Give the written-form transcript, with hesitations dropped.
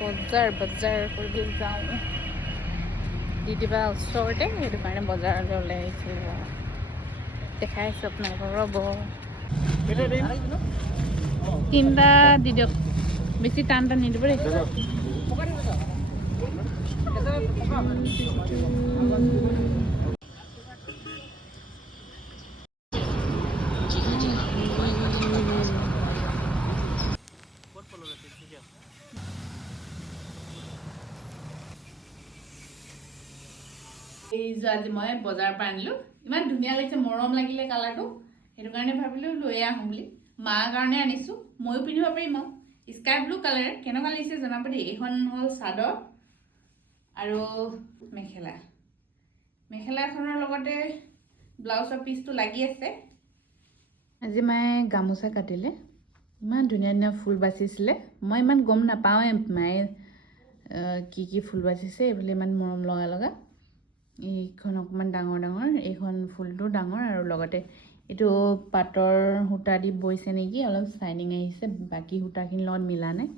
বজাৰ কৰি যাওঁ দিদিবা ওচৰতে সেইটো কাৰণে বজাৰলৈ ওলাই আহিছিলোঁ দেখাই আছোঁ আপোনালোকক ৰ'ব 3টা দি দিয়ক বেছি টান নিদিব দেই এই যে আজি মই বজাৰৰ পৰা আনিলোঁ ইমান ধুনীয়া লাগিছে মৰম লাগিলে কালাৰটো সেইটো কাৰণে ভাবিলোঁ লৈ আহোঁ বুলি মাৰ কাৰণে আনিছোঁ ময়ো পিন্ধিব পাৰিম আৰু স্কাই ব্লু কালাৰ কেনেকুৱা লাগিছে জনাব দেই এইখন হ'ল চাদৰ আৰু মেখেলাখনৰ লগতে ব্লাউজৰ পিচটো লাগি আছে আজি মায়ে গামোচা কাটিলে ইমান ধুনীয়া ধুনীয়া ফুল বাচিছিলে মই ইমান গম নাপাওঁৱে মায়ে কি ফুল বাচিছে এইফালে ইমান মৰম লগা এইখন অকণমান ডাঙৰ এইখন ফুলটো ডাঙৰ আৰু লগতে এইটো পাটৰ সূতা দি বৈছে নেকি অলপ চাইনিং আহিছে বাকী সূতাখিনিৰ লগত মিলা নাই